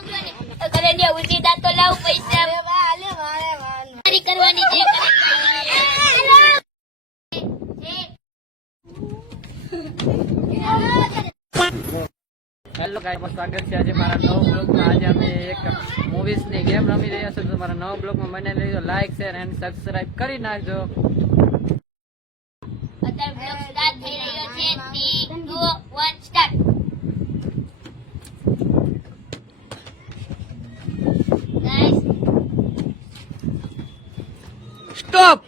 કરંડિયા ઉલટી દાંત તો લાવ પૈસા મારી કરવાની છે હેલો ગાઈસ, સ્વાગત છે આજે મારા નવા બ્લોગમાં। આજે અમે એક મૂવીઝની ગેમ રમી રહ્યા છીએ, તો મારા નવા બ્લોગમાં મને લેજો લાઈક શેર એન્ડ સબસ્ક્રાઇબ કરી નાખજો। અત્યારે બ્લોગ સ્ટાર્ટ થઈ રહ્યો છે 3 2 1 સ્ટાર્ટ। ગાઈસ સ્ટોપ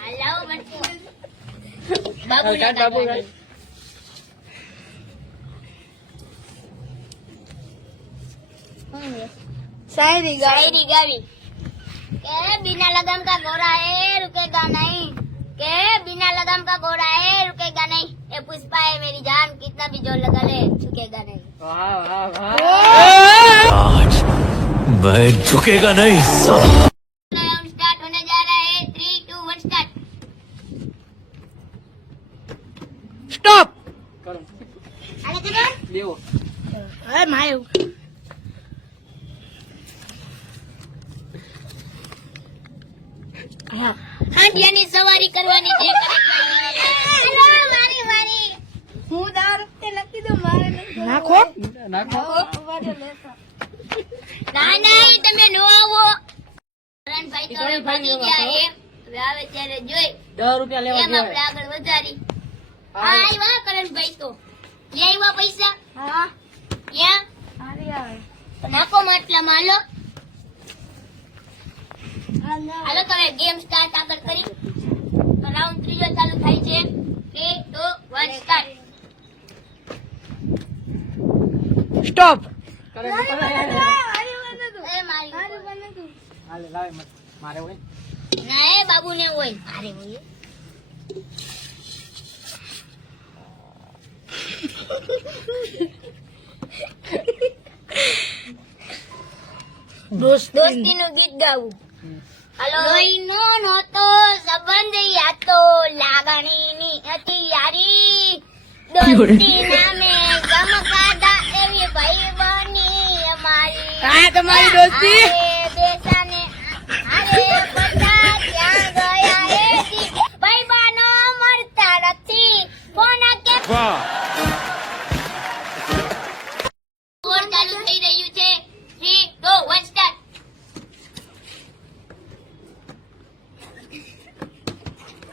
હાલો બટકો બાબુ शायरी गावी के बिना लगाम का घोड़ा है रुकेगा नहीं, के बिना लगाम का घोड़ा है रुकेगा नहीं, ये पुष्पा है मेरी जान कितना भी जोर लगा ले झुकेगा नहीं। वाह वाह वाह, आज मैं झुकेगा नहीं। स्टार्ट होने जा रहा है 3 2 1 स्टार्ट। સ્ટોપ કરો आले करो લેવો। अरे मायो હાંડિયાની સવારી કરવાની છે। હેલો મારી મારી હું દારૂ તે લખી દઉં મારે નાખો નાખો। ના ના તમે નો આવો કરણભાઈ તો હવે ભાગી ગયા છે, હવે આવે ત્યારે જોઈ 10 રૂપિયા લેવા એમ આપણે આગળ વધારી। હા આવ્યા કરણભાઈ તો લે આવ્યા પૈસા। હા ક્યાં હારી આવે નાખો માટલા માલો હાલો તો ગેમ સ્ટાર્ટ આગળ કરી તો રાઉન્ડ ત્રીજો ચાલુ થાય છે 3 2 1 સ્ટાર્ટ। સ્ટોપ કરે એ મારી હાલે લાવે મત મારે હોય ના એ બાબુ ને હોય મારે હોય દોસ્તી નું ગીત ગાવું। હાલો નો નહોતો સંબંધ યા તો લાગણીની હતી યારી, દોસ્તી નામે ગમકાડા એવી ભાઈ બની અમારી। આ તમારી દોસ્તી બેસાને અરે બધા ક્યાં ગયા રે ભાઈ બાનો મળતા નથી ફોન કે ઓર ચાલુ થઈ રહ્યું છે 3 2 1 સ્ટાર્ટ।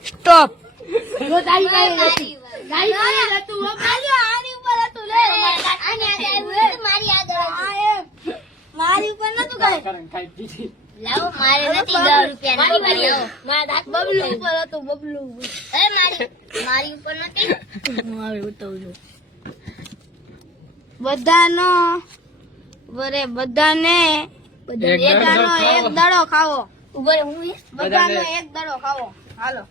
સ્ટોપ જો તારી ગાડી હતું આની ઉપર હતું લે મારી આગળ મારી ઉપર નતું કાઈ કરણ ખાઈ દીધી। લાવો મારે નથી 10 રૂપિયા મારી વારી લાવો મારા દાંત બબલુ ઉપર હતું બબલુ એ મારી ઉપર નથી હું આવે ઉતવજો બધાનો વરે બધાને બધાનો એક દડો ખાવો ઉભો રે હું બધાનો એક દડો ખાવો હાલો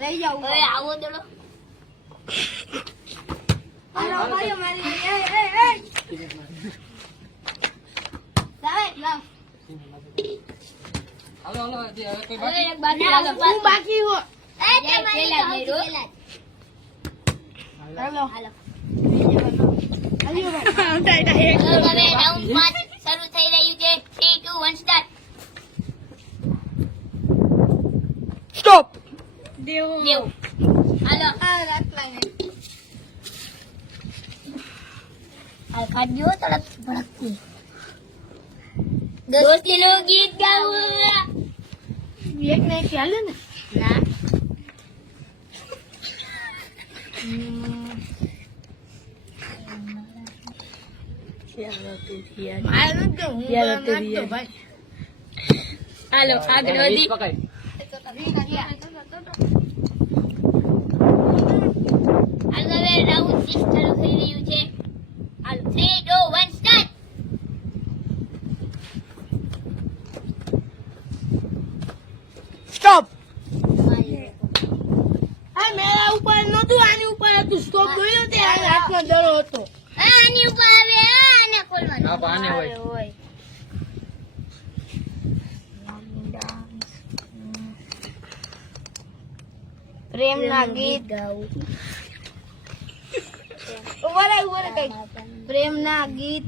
રહી જાવ હવે આવો દડો હાલો મારી એ લાવ હાલો હાલો હવે કોઈ હવે એક બાકી લાલો હું બાકી હો એ તમારી હાલો હાલો હવે રાઉન્ડ 5 શરૂ થઈ રહ્યું છે 3 2 1 સ્ટાર્ટ। સ્ટોપ દેવો હાલો આ રાત લાઈને આ ખાડ્યો તડક ભડકતી દોસ્તી નું ગીત ગાવું એક ને ખ્યાલ ને ના હાલો આગળ વધી પકડ હાલો હવે રાઉન્ડ 6 ચાલુ થઈ રહ્યું છે હાલો 3 2 1 સ્ટાર્ટ। સ્ટોપ આ મેરા ઉપર નતું આની ઉપર હતું સ્ટોપ જોયો તે હાથનો દડો હતો આની ઉપર આવે આને ખોલવાનું હા બાને હોય પ્રેમ ના ગીત ગાવું ઉભરે કઈ પ્રેમ ના ગીત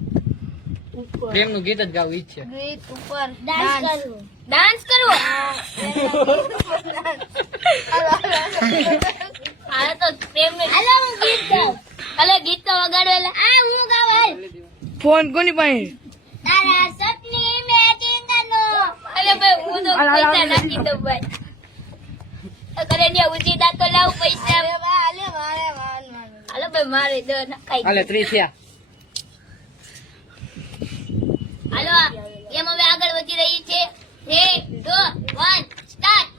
પ્રેમનું ગીત જ ગાવું ઈ જ છે. ગીત ઉપર ડાન્સ કરવો હાલો તો પ્રેમનું ગીત ગાવ. હાલો ગીત તો વગાડો એટલે આ હું ગાવ હાલ. ફોન કોની પાસે? તારા સપની મેચિંગ કરનો. અલે ભાઈ હું તો પૈસા નાખી દઉં ભાઈ. કરે ને ઉજી દા તો લાવ પૈસા. હાલો ભાઈ મારે દો નખાઈ. હાલે 3 થયા. હાલો ગેમ હવે આગળ વધી રહી છે. 3 2 1 સ્ટાર્ટ.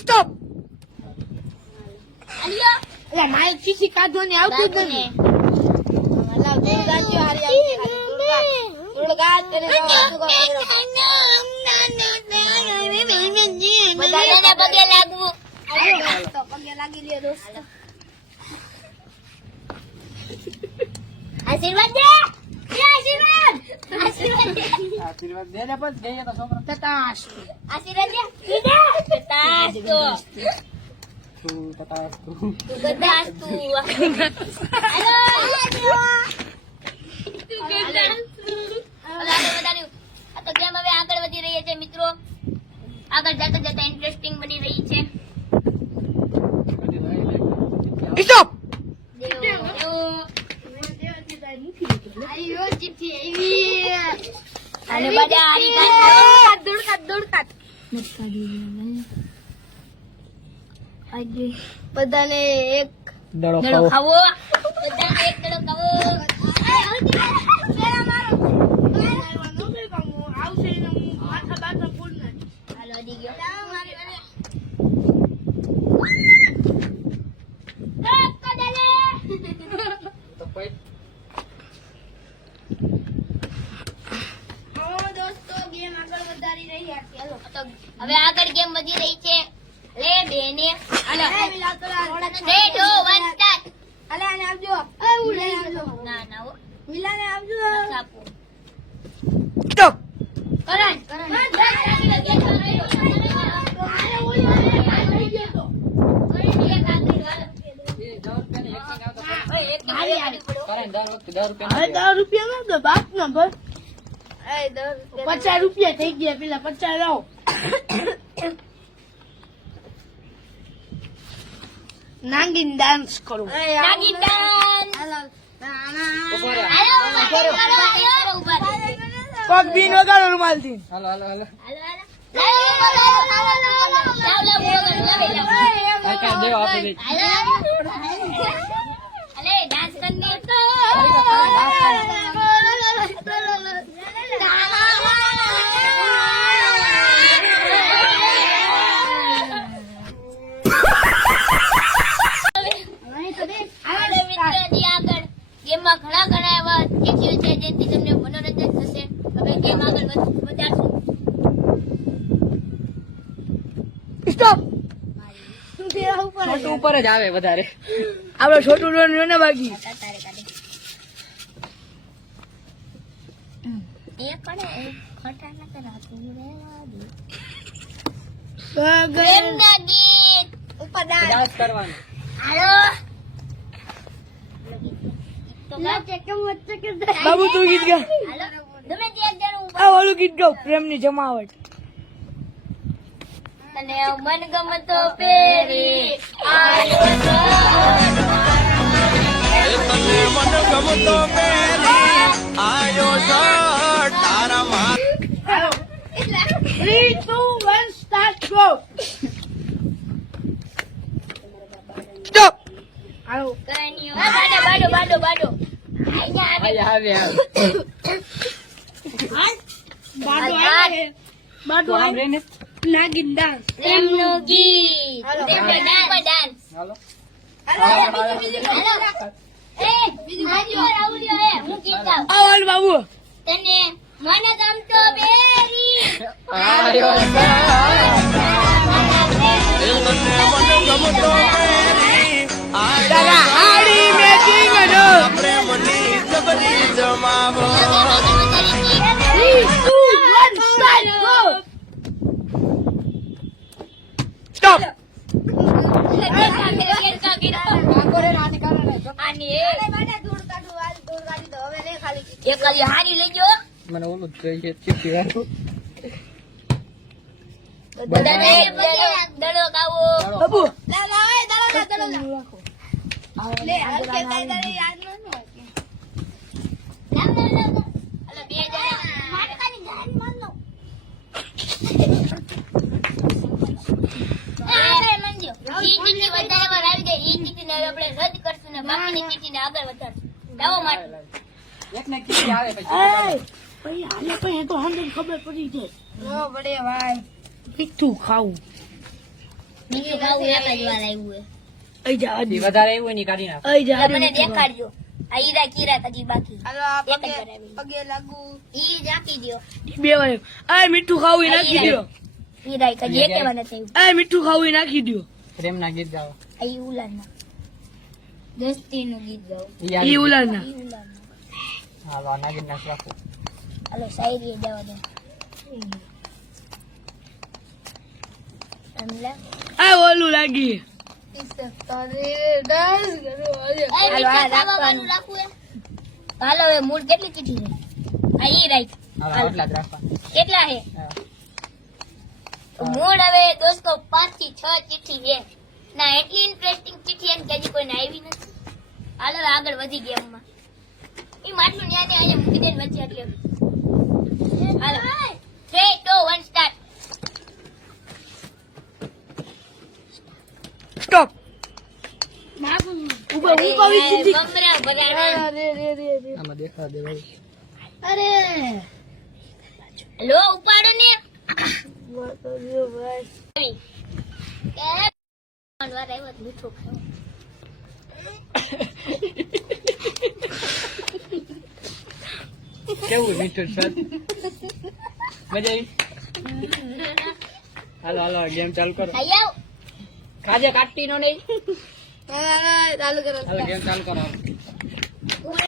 સ્ટોપ. હાલ્યો એટલે માઇક ખીસી કાઢો ને આવતું જ નથી. બધાને પગે લાગવું. આશીર્વાદ દે. આશીર્વાદ દે. આશીર્વાદ દે ને બસ ગઈએ તો છોકરા. આશીર્વાદ દે. તતાસ તો તું તતાસ તું. હાલો તું ગદાસ તું. આ તો ગેમ હવે આગળ વધી રહી છે મિત્રો. આગળ જતા જતા ઇન્ટરેસ્ટિંગ બની રહી છે. સ્ટોપ. અને બધા હારી કાઢ. બધાને એક દડો દડો ખાવો. બધાને એક દડો ખાવો. હાલો દી ગયો. તો કોઈ તો હવે આગળ ગેમ વધી રહી છે. લે બેને હાલો 3 2 1 સ્ટાર્ટ. ના ના હો સાપો સ્ટોપ. કરણ કરે દર વખતે 10 રૂપિયા હવે 10 રૂપિયા ના દો બાપ ના બસ 50 રૂપિયા થઈ ગયા. પેલા 50 લાવો. નાગીન ડાન્સ કરો. નાગિન ડાન્સ. ઉભો રહે. હાલો ઉભા રહો. પગ બીન વગાડો રૂમાલ થી. હાલો હાલો હાલો આ કાંઈ દેવા આપી દે. અલે ડાન્સ કરને તો ગેમમાં ઘણા ઘણા એવા ચીજો છે જેથી તમને મનોરંજન થશે. હવે ગેમ આગળ વધારશું. સ્ટોપ. છોટું ઉપર જ આવે વધારે. આપડે છોટું ડોન ને બાકી તારે કાઢે એ પડે ખોટા ન કરાતું રેવા દે. પ્રેમના ગીત ઉપર ડાન્સ કરવાનું. હાલો બાબુ તું ગીત ગા. હાલો ગમે તે એક જણ ઉપર આ વાળું ગીત ગાઓ. પ્રેમની જમાવટ. અને મનગમતો પેરી આયો Three, two, one, start, go. Stop. હાલો. કરાણીઓ બાડો બાડો બાડો આયા આવે આવે. બાડો આવે. બાડો તો આમ આવે. રહીને. નાગીન ડાન્સ. પ્રેમનું ગીત પ્રેમનો ડાન્સ હાલો હાલો એ બીજું આવડ્યો હે હું ગીત ગાઉં. આ વાળું બાબુ. તને મને ગમતો બેરી આયો તારા હાડી મેચિંગ નો. Three, two, one, start, go. Stop. કેરકા ની એ એક ખાલી હારી લેજો મને ઓલું જ જોઈએ ચીપી વાળું બધાને એક દડો ખાવો બાબુ અલે બે જણા ઈ ચીઠી વધારે વાર આવી ગઈ ઈ ચીઠી ને આપણે રદ કરશું ને બાકીની ચીઠી ને આગળ વધારશું જાઓ માટે એક ને ચીપી આવે પછી ભાઈ આને પણ તો હંડન ખબર પડી જાય મીઠું ખાવું બીજું ખાવું એક જ વાર આવ્યું હે અઈ જા ઈ વધારે આવ્યું હોય ને ઈ કાઢી નાખો અઈ જા મને દેખાડજો આ હીરા કીરા કદી બાકી એક જ વાર આવ્યું પગે લાગુ ઈ રાખી દ્યો બે વાર આ મીઠું ખાવું એ નાખી દો હીરા કદી એક વાર નથી આવ્યું આ મીઠું ખાવું એ નાખી દો પ્રેમના ગીત ગાઓ આ ઈ ઉલાના દોસ્તીનું ગીત ગાઓ ઈ આવી ઈ ગયું. ઉલાના ઈ ઉલાના હાલો આ નાગીન નાખ રાખો હાલો શાયરી જવા દે સમલા આ ઓલું લાગી હાલો હવે મૂળ કેટલી ચીઠી છે આ ઈ રાઈટ હાલો આટલા જ રાખવાના કેટલા છે હા. મૂળ હવે દોસ્તો 5 થી 6 ચીઠી છે ના એટલી ઇન્ટરેસ્ટિંગ ચીઠી એમ કે હજી કોઈને આવી નથી હાલો હવે આગળ વધી ગેમમાં ઈ માટલું ન્યા ને અહીંયા મૂકી દે વચ્ચે એટલે હાલો 3 2 1 સ્ટાર્ટ સ્ટોપ ઉભા ઉભા વીસી બમરા ભર્યા આમાં દેખાડ દે ભાઈ અરે લો ઉપાડો ને કે વાર આવ્યો તો મીઠું ખાવું કેવું મીઠું સર મજા આવી હાલો હાલો ગેમ ચાલુ કરો ખાઈ આવ ખાજે કાટતી નો નહીં હાલો ગેમ ચાલુ કરો